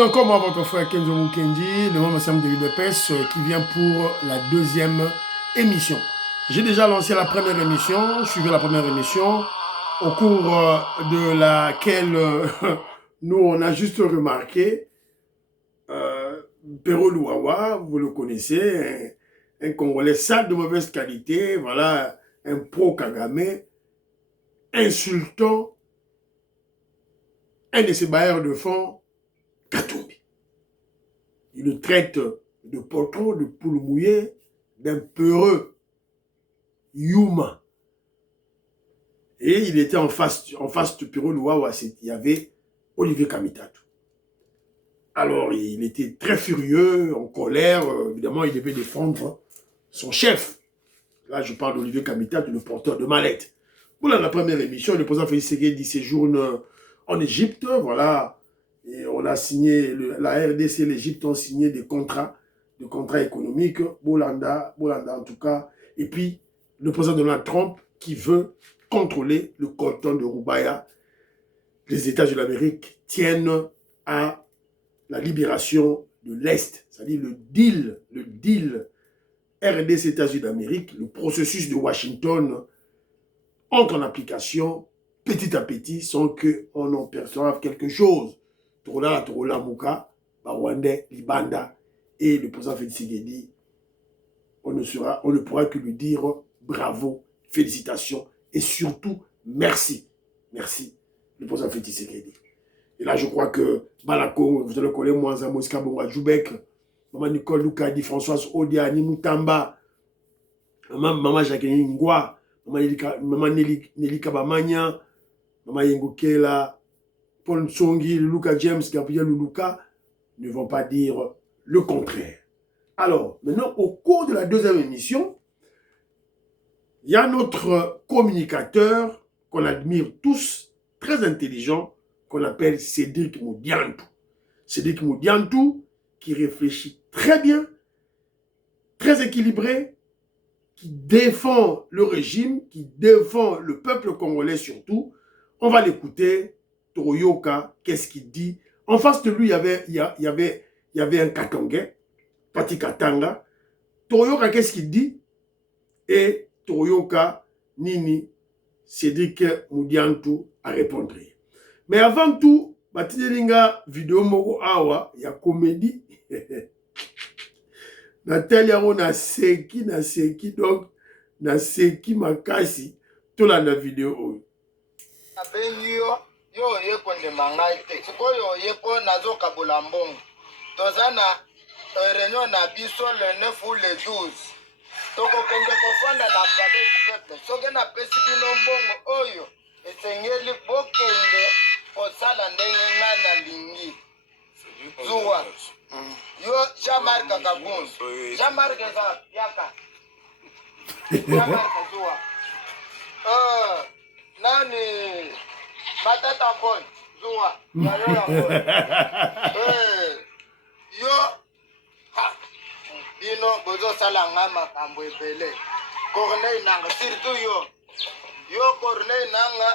C'est encore moi, votre frère Kenzo Mukendi, le membre ensemble de l'UDPS qui vient pour la deuxième émission. J'ai déjà lancé la première émission, suivi la première émission, au cours de laquelle nous, on a juste remarqué Pero Louawa, vous le connaissez, un Congolais sale de mauvaise qualité, voilà, un pro-Kagame, insultant un de ses bailleurs de fonds, Katumbi. Il le traite de potron, de poule mouillée, d'un peureux Yuma. Et il était en face de Pero Louawa, il y avait Olivier Kamitatu. Alors, il était très furieux, en colère, évidemment, il devait défendre son chef. Là, je parle d'Olivier Kamitatu, le porteur de mallette. Voilà la première émission, le président Félix Tshisekedi séjourne en Égypte, voilà. Et on a signé, la RDC et l'Égypte ont signé des contrats économiques, Bolanda en tout cas, et puis le président Donald Trump qui veut contrôler le canton de Roubaïa. Les États de l'Amérique tiennent à la libération de l'Est, c'est-à-dire le deal RDC États-Unis d'Amérique, le processus de Washington entre en application petit à petit sans qu'on en perçoive quelque chose. Tourla Mouka, Barwande, Libanda et le président Félix Tshisekedi, on ne pourra que lui dire bravo, félicitations et surtout merci. Merci, le président Félix Tshisekedi. Et là, je crois que Balako, vous allez connaître moi, Zamoska Bonga Djoubek, Maman Nicole Loukadi, Françoise Odia, Nimutamba, Maman Jacqueline Ngwa, Maman Nelly Kabamania, Maman Yengokela, Paul Tsongi, Luka James, Gabriel Luluka ne vont pas dire le contraire. Alors, maintenant, au cours de la deuxième émission, il y a notre communicateur qu'on admire tous, très intelligent, qu'on appelle Cédric Moudiantou. Cédric Moudiantou, qui réfléchit très bien, très équilibré, qui défend le régime, qui défend le peuple congolais surtout. On va l'écouter. Toroyoka, qu'est-ce qu'il dit? En face de lui, il y avait un Katongais, Pati Katanga. Toroyoka, qu'est-ce qu'il dit? Et Toroyoka, Nini, Cédric Moudiantou a répondu. Mais avant tout, Batidelinga vidéo moko awa, il y a comédie. Natalia on a seki, donc na seki makasi, tout la vidéo. Yo yeko ndemangai te sikoyo yeko nazoka bulambongo tozana réunion na biso le 9 ou le 12 tokokende kofanda na palais du peuple soki napesi bino mbongo oyo esengeli bokende kosala ndenge ngai nalingi zuwa yo Jean-Marc Kabunzu Jean-Marc eza yaka Jean-Marc zuwa nani Matata Bon, Zoua, yo, bino, bozo salanga makambo ebele. Corneille nanga, surtout yo Corneille nanga,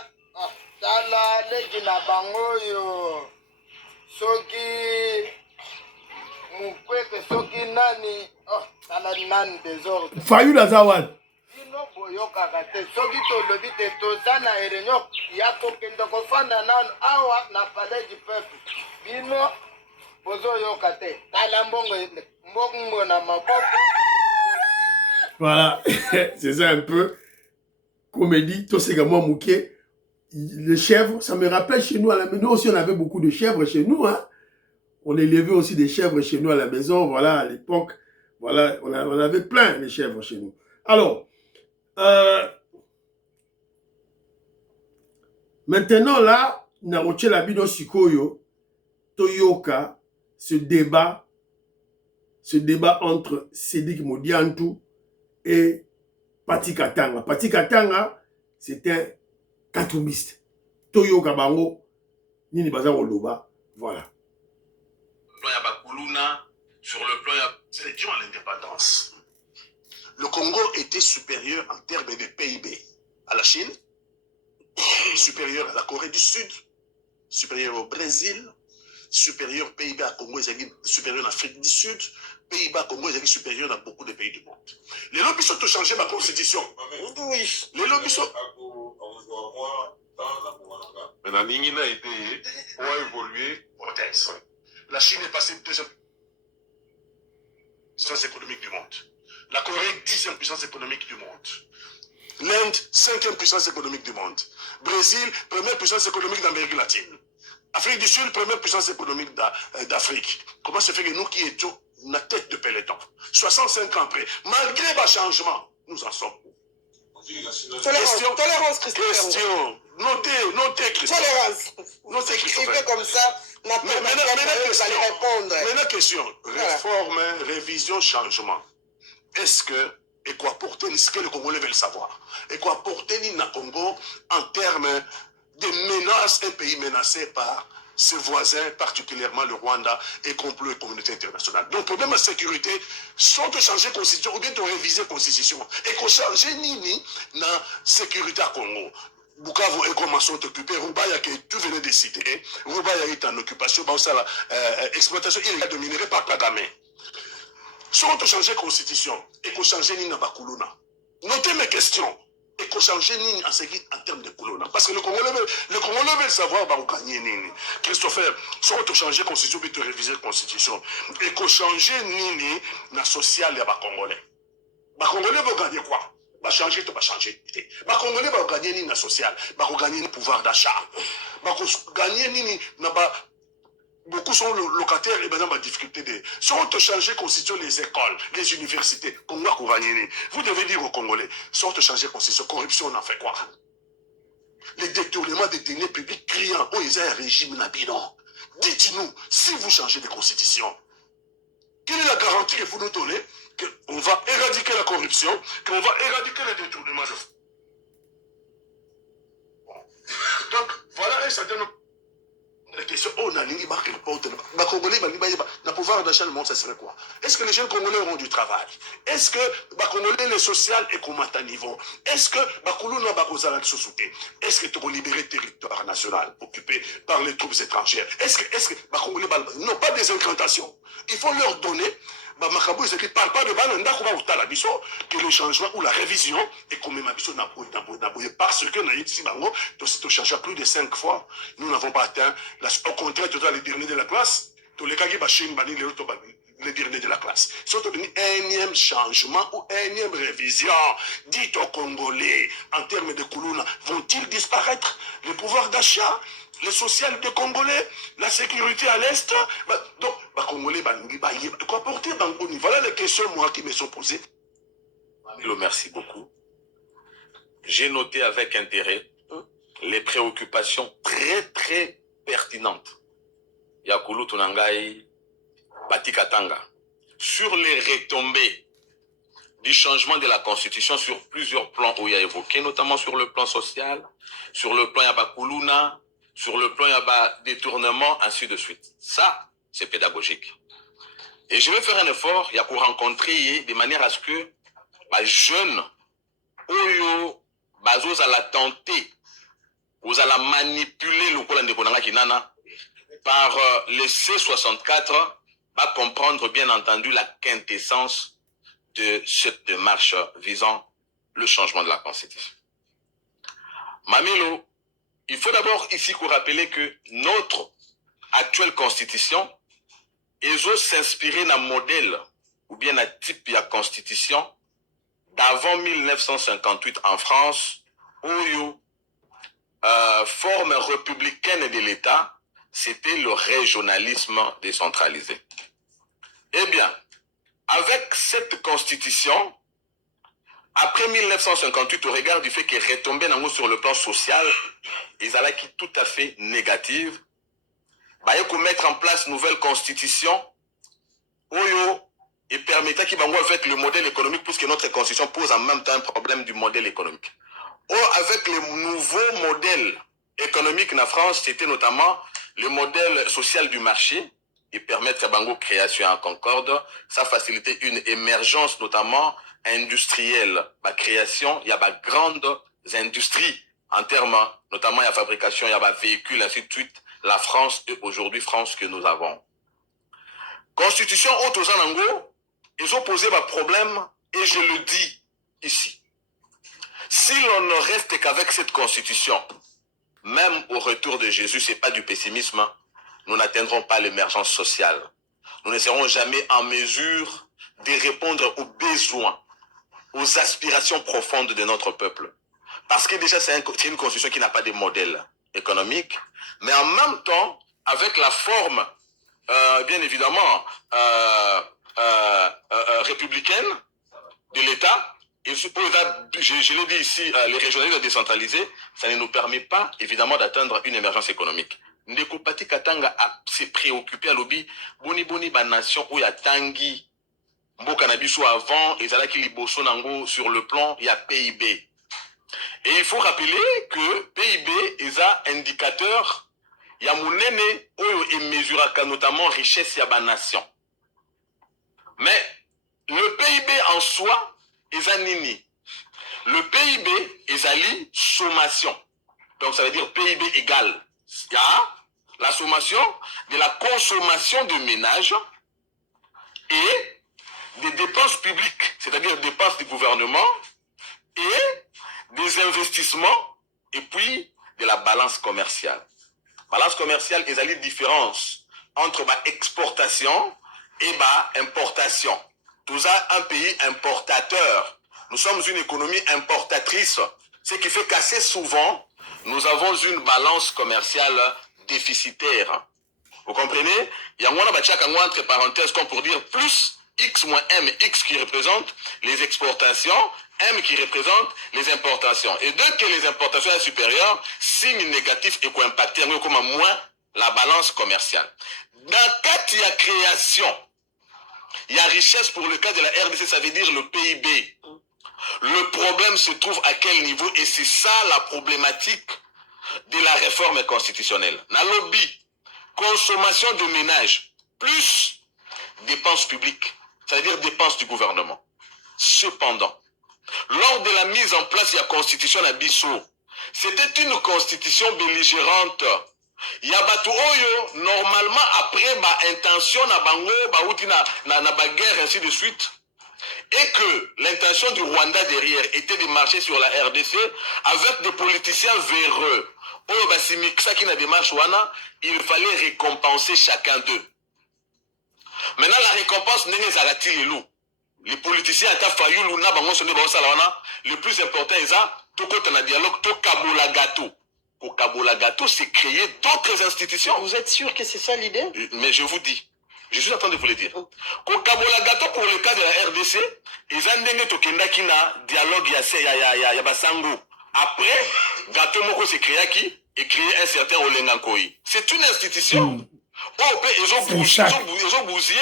sala legi na bango yo. Soki, mukweke, soki nani, sala nani désordre. Fayou la zawad. Bino boyoka kate, soki tolobi te tozana réunion ya kokende kofanda nano awa na palais du peuple. Bino bozo yoka te. Tala mbongo na maboko. Voilà, c'est ça un peu. Comédie, tout c'est moi Mouké. Les chèvres, ça me rappelle chez nous à la maison. Nous aussi, on avait beaucoup de chèvres chez nous. Hein. On élevait aussi des chèvres chez nous à la maison. Voilà, à l'époque, voilà, on avait plein de chèvres chez nous. Alors, maintenant là, Naroche Labido Sikoyo, Toyoka, ce débat entre Cédric Moudiantou et Pati Katanga. Pati Katanga, c'est un katoumiste. Toyoka Bango, Nini Bazar Oloba, voilà. Sur le plan, c'est les gens à l'indépendance. Le Congo était supérieur en termes de PIB à la Chine, supérieur à la Corée du Sud, supérieur au Brésil, supérieur PIB à Congo, supérieur en Afrique du Sud, PIB à Congo, supérieur dans beaucoup de pays du monde. Les lobbies ont changé ma constitution. Oui. Les lobbies sont... Maintenant, Ningina a été pour évoluer. La Chine est passée deuxième puissance économique du monde. La Corée, 10e puissance économique du monde. L'Inde, 5e puissance économique du monde. Brésil, première puissance économique d'Amérique latine. Afrique du Sud, première puissance économique d'Afrique. Comment se fait que nous qui étions la tête de peloton, 65 ans après, malgré les changements, nous en sommes où? Tolérance, Christophe. Question. Notez, Christophe. Tolérance. Notez, Christophe. Écrivez comme ça, maintenant, question. Réforme, révision, changement. Est-ce que, et quoi apporter, ce que les Congolais veulent savoir, et quoi apporter le Congo en termes de menaces, un pays menacé par ses voisins, particulièrement le Rwanda, et complot et communauté internationale. Donc, problème de sécurité, soit de changer la constitution, ou bien de réviser la constitution, et qu'on change ni la sécurité à Congo. Bukavu et Goma sont occupés, Rubaya que tu venais de citer, Rubaya est en occupation, exploitation illégale de minerais par Kagame. Soit on change la constitution, et qu'on change ni na Bakuluna. Notez mes questions. Et qu'on change ni en termes de Kuluna. Parce que le Congolais veut savoir où gagner ni. Christopher, soit on change la constitution, puis tu réviser la constitution. Et qu'on change ni na social ya Congolais. Congolais vont gagner quoi? Va changer, tu vas changer. Congolais vont gagner ni na social, va gagner ni pouvoir d'achat. Va gagner ni na beaucoup sont locataires et maintenant ma difficulté de. Si on te change la constitution, les écoles, les universités, Congo vous devez dire aux Congolais, si on te change la constitution, corruption, on en fait quoi? Les détournements des deniers publics criants, oh, ils ont un régime nabinon. Dites-nous, si vous changez de constitution, quelle est la garantie que vous nous donnez qu'on va éradiquer la corruption, qu'on va éradiquer les détournements de. Donc, voilà un certain nombre. La question, oh, on a l'ingé, les Congolais, le pouvoir d'achat, le monde, ça serait quoi? Est-ce que les jeunes Congolais auront du travail? Est-ce que les Congolais, les social et comment à niveau? Est-ce que les Congolais n'ont société? Est-ce que tu vas libérer le territoire national occupé par les troupes étrangères? Est-ce que les Congolais n'ont pas des incantations? Il faut leur donner. Ils ne parlent pas de que le changement ou la révision est comme même parce que nous changeons plus de 5 fois. Nous n'avons pas atteint, au contraire, tu dois les derniers de la classe. Tous les cas qui les derniers de la classe. Surtout un énième changement ou énième révision. Dites aux Congolais, en termes de Kuluna, vont-ils disparaître? Le pouvoir d'achat, le social des Congolais, la sécurité à l'Est. Donc, les Congolais, quoi porter? Voilà les questions, moi, qui me sont posées. Merci beaucoup. J'ai noté avec intérêt les préoccupations très, très pertinentes. Yakulu Tunangai, Batikatanga. Sur les retombées du changement de la Constitution sur plusieurs plans où il y a évoqué, notamment sur le plan social, sur le plan Yabakuluna, sur le plan détournement, ainsi de suite. Ça, c'est pédagogique. Et je vais faire un effort pour rencontrer de manière à ce que les jeunes, ils à la tenter, ils à la manipuler le par le C64, va comprendre bien entendu la quintessence de cette démarche visant le changement de la Constitution. Mamilo, il faut d'abord ici qu'on rappelle que notre actuelle Constitution est s'inspirer d'un modèle ou bien d'un type de Constitution d'avant 1958 en France où forme républicaine de l'État, c'était le régionalisme décentralisé. Eh bien, avec cette constitution, après 1958, au regard du fait qu'elle retombait sur le plan social, ils allaient qui tout à fait négative, il faut mettre en place une nouvelle constitution et permettait qu'il avec le modèle économique, puisque notre constitution pose en même temps un problème du modèle économique. Avec le nouveau modèle économique en France, c'était notamment le modèle social du marché et permettre à Bango création en concorde, ça facilitait une émergence notamment industrielle, la création, il y a de grandes industries en termes, notamment il y a fabrication, il y a véhicules, ainsi de suite, la France et aujourd'hui France que nous avons. Constitution haute aux Anango, ils ont posé un problème et je le dis ici. Si l'on ne reste qu'avec cette constitution, même au retour de Jésus, ce n'est pas du pessimisme, nous n'atteindrons pas l'émergence sociale. Nous ne serons jamais en mesure de répondre aux besoins, aux aspirations profondes de notre peuple. Parce que déjà, c'est une constitution qui n'a pas de modèle économique, mais en même temps, avec la forme, bien évidemment, républicaine de l'État, et je l'ai dit ici, les régionalistes décentralisés, ça ne nous permet pas, évidemment, d'atteindre une émergence économique. Ndeko Pati Katanga s'est préoccupé à l'obi, boni ba nation où y a Tangi, Mboka Nabiso avant, et Zalaki Liboso Nango sur le plan, il y a PIB. Et il faut rappeler que PIB est un indicateur, il y a mounene, où il mesure notamment richesse ya ba nation. Mais le PIB en soi est un nini. Le PIB est une sommation. Donc ça veut dire PIB égale. Il y a la sommation de la consommation de ménages et des dépenses publiques, c'est-à-dire des dépenses du gouvernement et des investissements et puis de la balance commerciale. Balance commerciale, il y a une différence entre exportation et importation. Tout ça, un pays importateur. Nous sommes une économie importatrice, ce qui fait qu'assez souvent, nous avons une balance commerciale déficitaire. Vous comprenez? Il y a entre parenthèses comme pour dire plus X moins M, X qui représente les exportations, M qui représente les importations. Et dès que les importations sont supérieures, signe négatif et quoi impacter comme moins la balance commerciale. Dans le cas de la création, il y a richesse pour le cas de la RDC, ça veut dire le PIB. Le problème se trouve à quel niveau? Et c'est ça la problématique de la réforme constitutionnelle. Dans le lobby, consommation de ménage, plus dépenses publiques, c'est-à-dire dépenses du gouvernement. Cependant, lors de la mise en place de la constitution à Bissau, c'était une constitution belligérante. Il y a batu oyo, normalement, après intention na bango, na guerre, ainsi de suite, et que l'intention du Rwanda derrière était de marcher sur la RDC avec des politiciens véreux. Il fallait récompenser chacun d'eux. Maintenant, la récompense n'est pas les politiciens le plus important est ça, tout côté un dialogue, tout kabola gâteau. Au kabola gâteau, c'est créer d'autres institutions. Vous êtes sûr que c'est ça l'idée? Mais je vous dis, je suis en train de vous le dire. Au kabola gâteau, pour le cas de la RDC, ils ont donné tout le dialogue, il y a Basango. Après, gâteau moko s'est créé qui et créé un certain Olengankoi. C'est une institution. Oh, ils ont bousillé,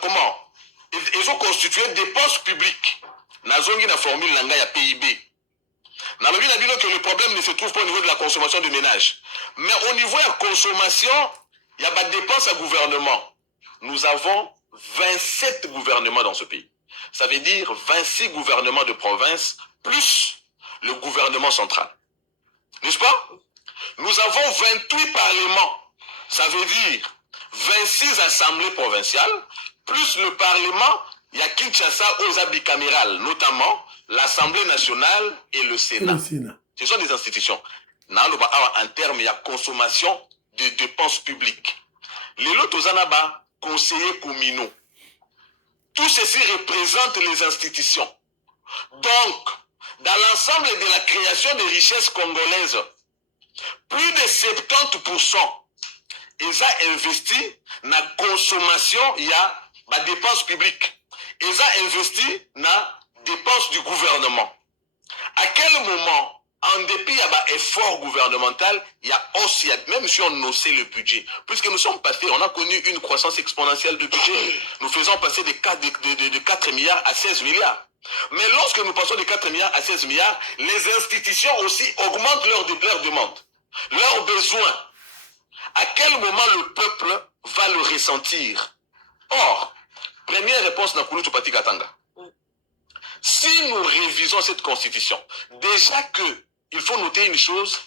comment? Ils ont constitué des postes publics. Nazongi na formule langa ya PIB. Nalobi na bino que le problème ne se trouve pas au niveau de la consommation de ménage. Mais au niveau de la consommation, il y a des dépenses à gouvernement. Nous avons 27 gouvernements dans ce pays. Ça veut dire 26 gouvernements de province plus le gouvernement central. N'est-ce pas? Nous avons 28 parlements. Ça veut dire 26 assemblées provinciales plus le parlement, il y a Kinshasa aux bicamérales, notamment l'Assemblée nationale et le Sénat. Ce sont des institutions. En termes, il y a consommation de dépenses publiques. Les lots Zanaba, conseillers communaux. Tout ceci représente les institutions. Donc, dans l'ensemble de la création des richesses congolaises, plus de 70%, ils ont investi dans la consommation, il y a la dépense publique. Ils ont investi dans la dépense du gouvernement. À quel moment, en dépit de l'effort gouvernemental, il y a aussi, même si on haussait le budget, puisque nous sommes passés, on a connu une croissance exponentielle de budget. Nous faisons passer de 4 milliards à 16 milliards. Mais lorsque nous passons de 4 milliards à 16 milliards, les institutions aussi augmentent leurs demandes, leurs besoins. À quel moment le peuple va le ressentir? Or, première réponse dans Kouloutou Pati Katanga. Si nous révisons cette constitution, déjà que, il faut noter une chose,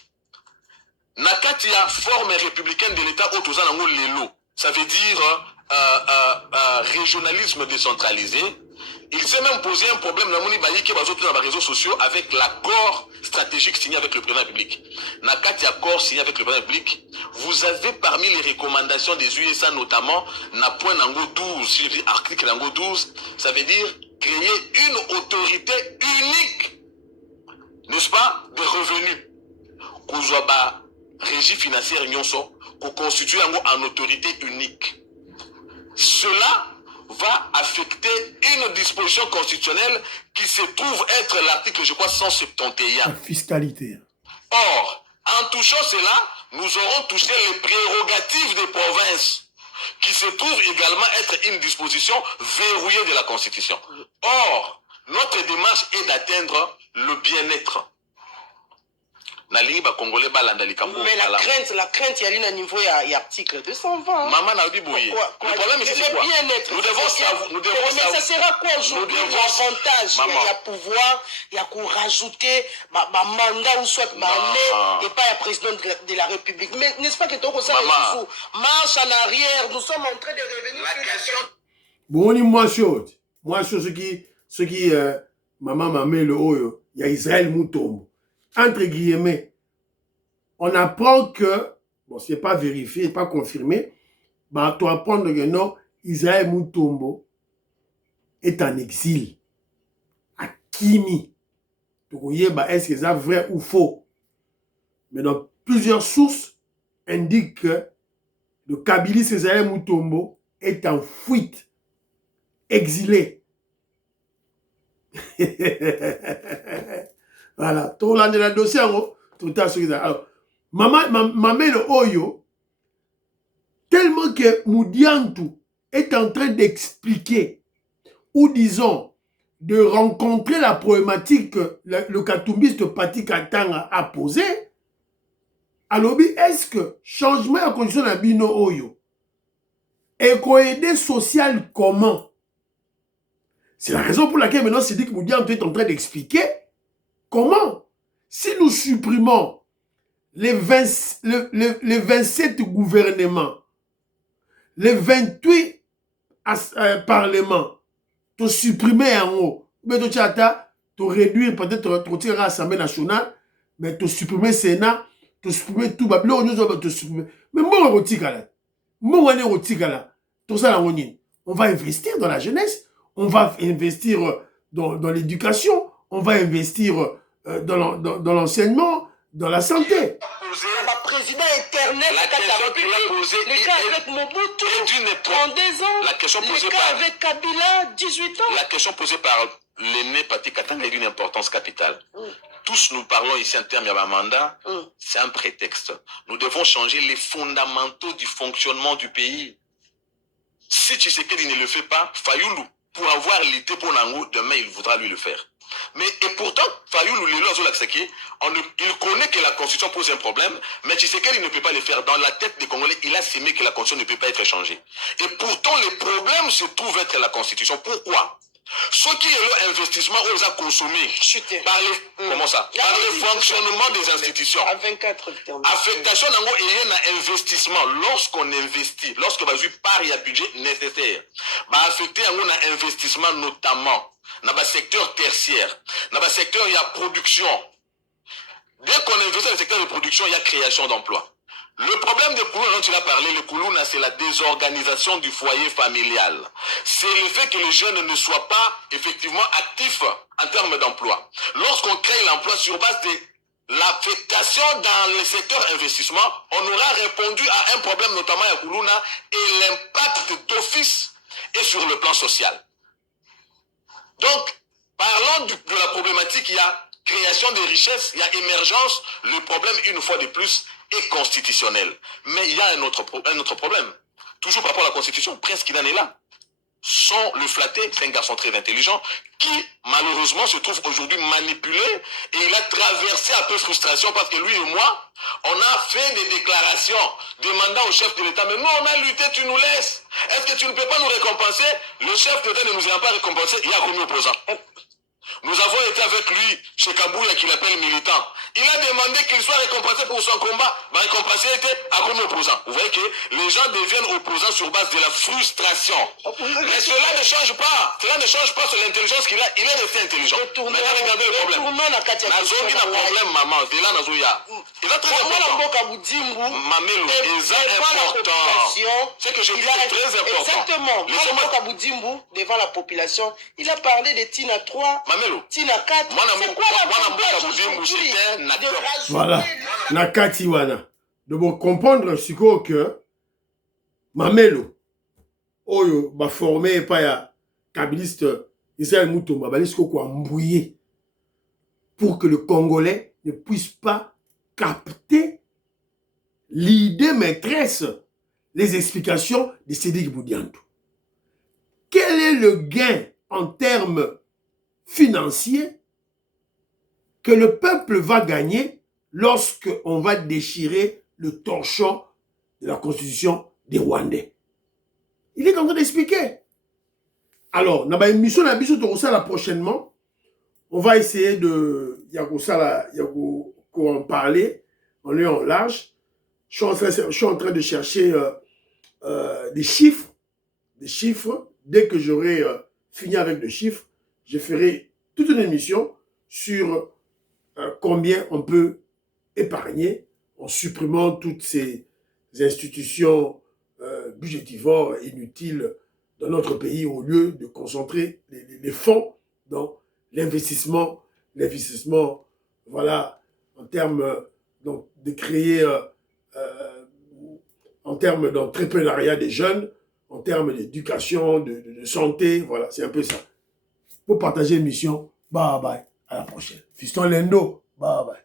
Nakati ya forme républicaine de l'État autoza nango lelo, ça veut dire régionalisme décentralisé. Il s'est même posé un problème dans les réseaux sociaux avec l'accord stratégique signé avec le président de la République. Nakati accord signé avec le président de la République, vous avez parmi les recommandations des USA notamment, na point nango 12, article nango 12, ça veut dire créer une autorité unique, n'est-ce pas, de revenus. Kouzoaba régie financière nyonso, qu'on constitue en autorité unique. Cela va affecter une disposition constitutionnelle qui se trouve être l'article, je crois, 171. La fiscalité. Or, en touchant cela, nous aurons touché les prérogatives des provinces, qui se trouvent également être une disposition verrouillée de la Constitution. Or, notre démarche est d'atteindre le bien-être. Mais la crainte, il y a un niveau, il y a article 220. Maman n'a pas bouillé. Le problème ici, c'est quoi? Nous devons savoir. Mais ça sera quoi aujourd'hui? L'avantage, il y a pouvoir, il y a qu'on rajouter ma mandat ou soit ma année et pas le président de la République. Mais n'est-ce pas que tout ça marche en arrière? Nous sommes en train de revenir sur la question. Bon, moi, ce qui maman m'a mis le haut, il y a Israël Moutombo. Entre guillemets, on apprend que, bon, ce n'est pas vérifié, pas confirmé, bah, tu apprends que non, Israël Moutombo est en exil à Kimi. Tu voyez, bah, est-ce que c'est vrai ou faux? Mais dans plusieurs sources indiquent que le Kabylie Israël Moutombo est en fuite, exilé. Voilà, tout là de la dossier, tout à ce alors, maman le Oyo, tellement que Moudiantou est en train d'expliquer, ou disons, de rencontrer la problématique que le katumbiste Pati Katanga a posée, alors, est-ce que changement à condition de Bino Oyo, éco-aidé social comment? C'est la raison pour laquelle maintenant c'est dit que Moudiantou est en train d'expliquer comment, si nous supprimons les 27 gouvernements, les 28 parlements, tu supprimer en haut, mais tu réduire peut-être tu l'Assemblée nationale, mais tu supprimer le Sénat, tu supprimer tout, tu supprimer. Mais moi, on va investir dans la jeunesse, on va investir dans l'éducation, on va investir dans l'enseignement, dans la santé. Le président éternel, la question qu'il a posée le cas avec Mobutu, 32 ans, la question posée le cas avec Kabila, 18 ans. La question posée par l'aîné Pati Katanga est d'une importance capitale. Tous nous parlons ici en termes de mandat, c'est un prétexte. Nous devons changer les fondamentaux du fonctionnement du pays. Si Tshisekedi ne le fait pas, Fayoulou, pour avoir l'été pour Nango, demain il voudra lui le faire. Mais et pourtant, Fayoulou, il connaît que la Constitution pose un problème, mais Tshisekedi ne peut pas le faire. Dans la tête des Congolais, il a sémé que la Constitution ne peut pas être changée. Et pourtant, les problèmes se trouvent être la Constitution. Pourquoi? Ce qui est l'investissement, on les a consommés par le fonctionnement des institutions. Affectation d'un investissement. Lorsqu'on investit, lorsque il y a un budget nécessaire, affecter un investissement notamment dans le secteur tertiaire, dans le secteur il y a production. Dès qu'on investit dans le secteur de production, il y a création d'emplois. Le problème de Koulouna dont il a parlé, le Koulouna, c'est la désorganisation du foyer familial. C'est le fait que les jeunes ne soient pas effectivement actifs en termes d'emploi. Lorsqu'on crée l'emploi sur base de l'affectation dans le secteur investissement, on aura répondu à un problème notamment à Koulouna et l'impact d'office est sur le plan social. Donc, parlons de la problématique, il y a création de richesses, il y a émergence, le problème une fois de plus est constitutionnel. Mais il y a un autre problème. Toujours par rapport à la Constitution, Prince Kinan est là. Sans le flatter, c'est un garçon très intelligent qui, malheureusement, se trouve aujourd'hui manipulé et il a traversé un peu frustration parce que lui et moi, on a fait des déclarations demandant au chef de l'État, mais nous, on a lutté, tu nous laisses. Est-ce que tu ne peux pas nous récompenser? Le chef de l'État ne nous a pas récompensé, il a remis opposant. nous avons été avec lui chez Kabouya, qu'il appelle militant. Il a demandé qu'il soit récompensé pour son combat. Récompensé était à comme opposant. Vous voyez que les gens deviennent opposants sur base de la frustration. Mais cela ne change pas. Cela ne change pas sur l'intelligence qu'il a. Il est resté intelligent. Maintenant, regardez le problème. Nazogi n'a problème, maman. C'est là, Nazoya. Il va très important. Mamelo, c'est important. C'est que je dis, c'est très important. Exactement. Laissez-moi devant la population. Il a parlé de Tina 3, Mamelo. Tina 4. C'est quoi la voilà, Nakati wana. De vous comprendre, c'est que Mamelo, Oyo, va former par ya kabiliste Israël Moutomba, va laisser quoi embrouiller pour que le Congolais ne puisse pas capter l'idée maîtresse, les explications de Sédhic Boudiantou. Quel est le gain en termes financiers que le peuple va gagner lorsque on va déchirer le torchon de la constitution des Rwandais? Il est en train d'expliquer. Alors, dans l'émission prochainement, on va essayer de en parler en lieu en large. Je suis en train de chercher des chiffres. Dès que j'aurai fini avec les chiffres, je ferai toute une émission sur combien on peut épargner en supprimant toutes ces institutions budgétivores inutiles dans notre pays au lieu de concentrer les fonds dans l'investissement, voilà, en termes de créer, en termes d'entrepreneuriat des jeunes, en termes d'éducation, de santé, voilà, c'est un peu ça. Pour partager l'émission, bye bye, à la prochaine. Fiston Lendo, bye bye.